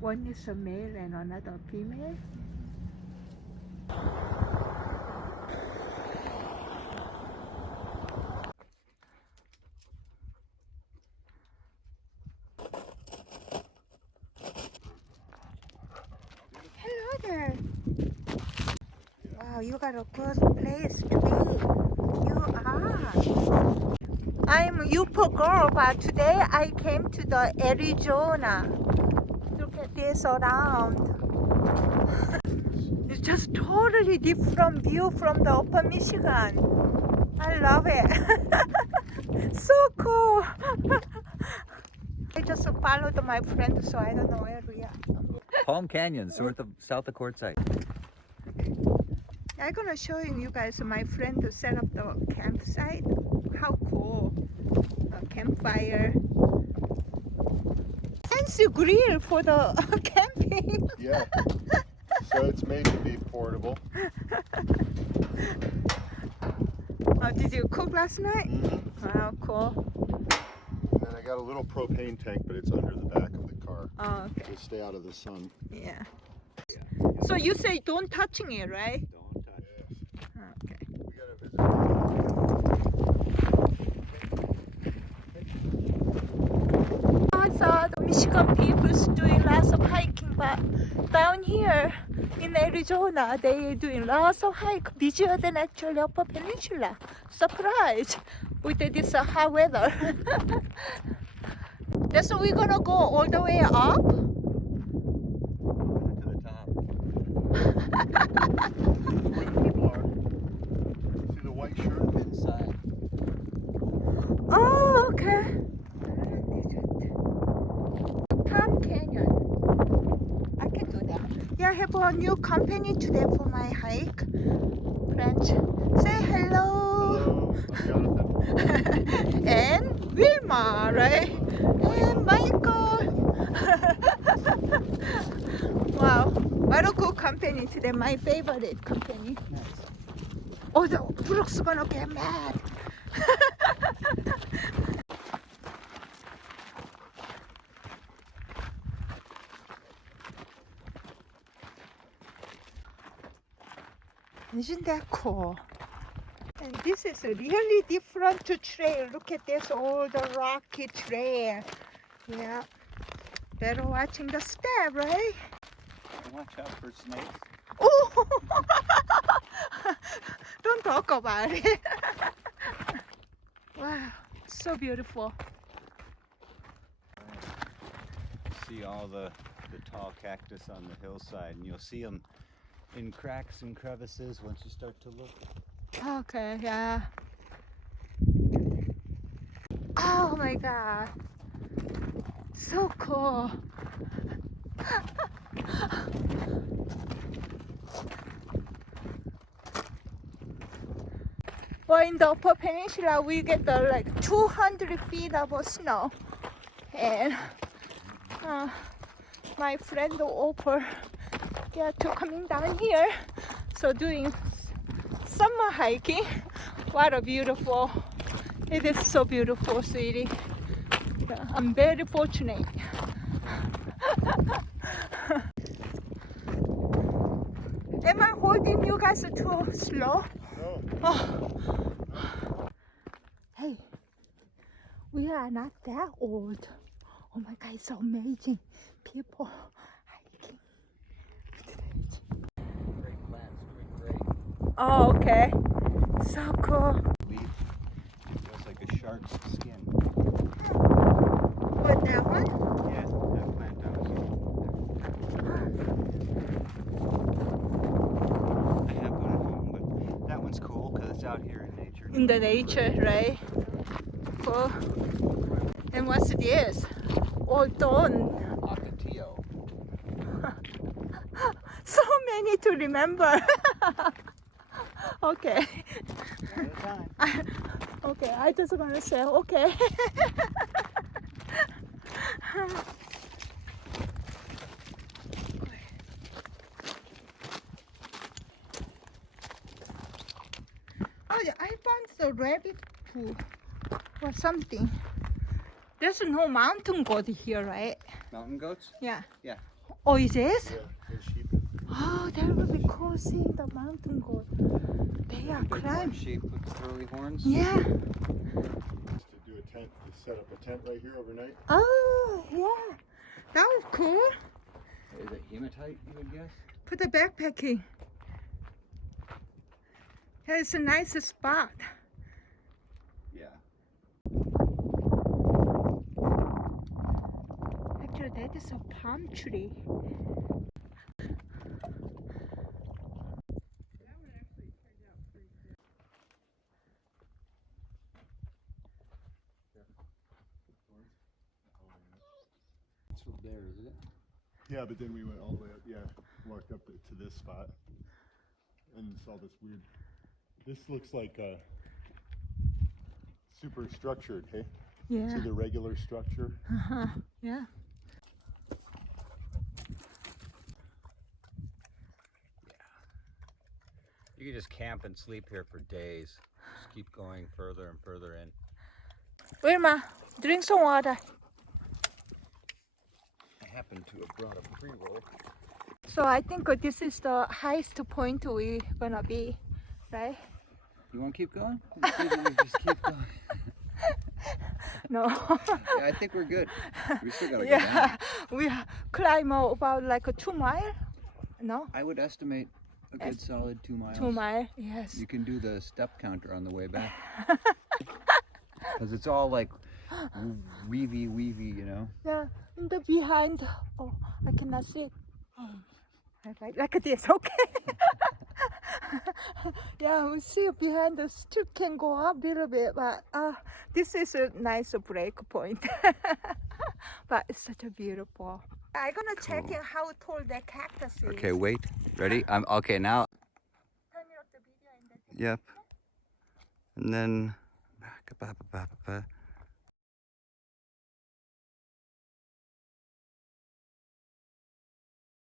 One is a male and another female. Hello there. Wow, you got a good place to be. You are. I'm a UPO girl, but today I came to the Arizona. Look at this around. It's just totally different view from the upper Michigan. I love it. So cool. I just followed my friend, so I don't know where we are. Palm Canyon, south of Quartzsite. I'm gonna show you guys my friend to set up the campsite. How cool. A campfire. Fancy grill for the camping. Yeah. So it's made to be portable. Did you cook last night? Mm-hmm. Wow, cool. And then I got a little propane tank, but it's under the back of the car. Oh, okay. To stay out of the sun. Yeah. So you say don't touching it, right? Don't touch it. Okay. We gotta visit. I saw the Michigan people's doing lots of hiking, but down here in Arizona, they doing lots of hike, busier than actually Upper Peninsula. Surprise with this hot weather. That's why we're gonna go all the way up. To the top. Where the people are. See the white shirt? Inside. Oh, okay. Palm Canyon. I can do that. Yeah, I have a new company today for my hike. Friends, say hello. Hello, I'm Jonathan. And Wilma, right? And Michael. Wow, what a good company today. My favorite company. Nice. Oh, the Brooks gonna get mad. Isn't that cool? And this is a really different trail. Look at this, all the rocky trail. Yeah. Better watching the step, right? Watch out for snakes. Oh! Don't talk about it. Wow, so beautiful. See all the tall cactus on the hillside, and you'll see them in cracks and crevices once you start to look. Okay, yeah. Oh my God. So cool. Well, in the Upper Peninsula, we get the like 200 feet of snow. And my friend offered to coming down here. So doing summer hiking. What a beautiful, it is so beautiful, sweetie. Yeah, I'm very fortunate. Am I holding you guys too slow? No. Oh. Hey, we are not that old. Oh my God, it's amazing. People hiking. Great plants doing great. Oh, okay. So cool. Leaf feels like a shark's skin. What, that one? Yeah, that plant does. I have one at home, but that one's cool because it's out here in nature. In the nature, right? Cool. And what's this? All done. Ocotillo. So many to remember. Okay. One at a time. Okay, I just gonna say okay. Oh yeah, I found the rabbit pool or something. There's no mountain goat here, right? Mountain goats? Yeah. Yeah. Oh, is it? Yeah, there's sheep. Oh, that would be cool seeing the mountain goat. They are Bighorn climbing. sheep with the curly horns. Yeah. To do a tent, to set up a tent right here overnight. Oh, yeah. That was cool. Is it hematite, you would guess? For the backpacking. It's a nice spot. Yeah. Actually, that is a palm tree. It's from there, isn't it? Yeah, but then we went all the way up. Yeah, walked up to this spot and saw this weird. This looks like super structured. Hey, Yeah. see the regular structure. Yeah. You can just camp and sleep here for days. Just keep going further and further in. Wilma, drink some water. I happen to have brought a pre-roll. So I think this is the highest point we're gonna be, right? You want to keep going? Just keep going. No. Yeah, I think we're good. We still gotta go Yeah, down. we climb about like 2 miles. No, I would estimate a good solid 2 miles. 2 miles. Yes. You can do the step counter on the way back. Because it's all like weavy, you know? Yeah, and the behind. Oh, I cannot see it. Oh, like this. Okay. Yeah, we see behind the still can go up a little bit, but this is a nice break point. But it's such a beautiful. I'm gonna check Cool. in how tall the cactus is. Okay, wait. Ready? I'm okay now. Turn off the video and then. Yep. And then